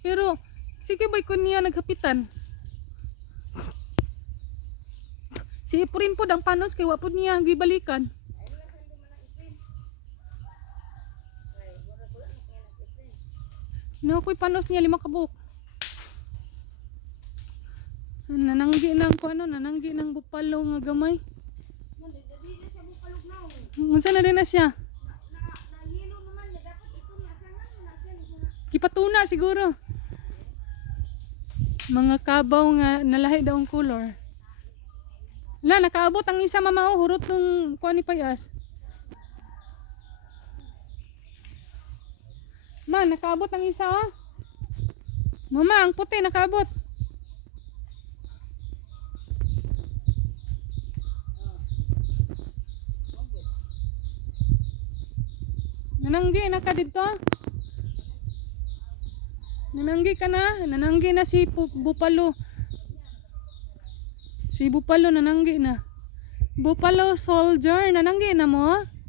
Pero sige bay ko niya naghapitan. Si Iprin po ang panos kay wapod niya gibalikan. No, ko'y panos niya 5 kabuk. Nananggi ng ano, nananggi ng bupalo nga gamay. Unsa na din na siya? Kipatuna siguro. Mga kabaw nga nalahi daw ang color. La, nakaabot ang isa mama o hurot nung kuha ni Payas. Ma, nakaabot ang isa oh. Mama, ang puti nakaabot. Nananggi na ka dito. Nananggi ka na. Nananggi na si Bupalo. Si Bupalo nananggi na. Bupalo soldier, nananggi na mo?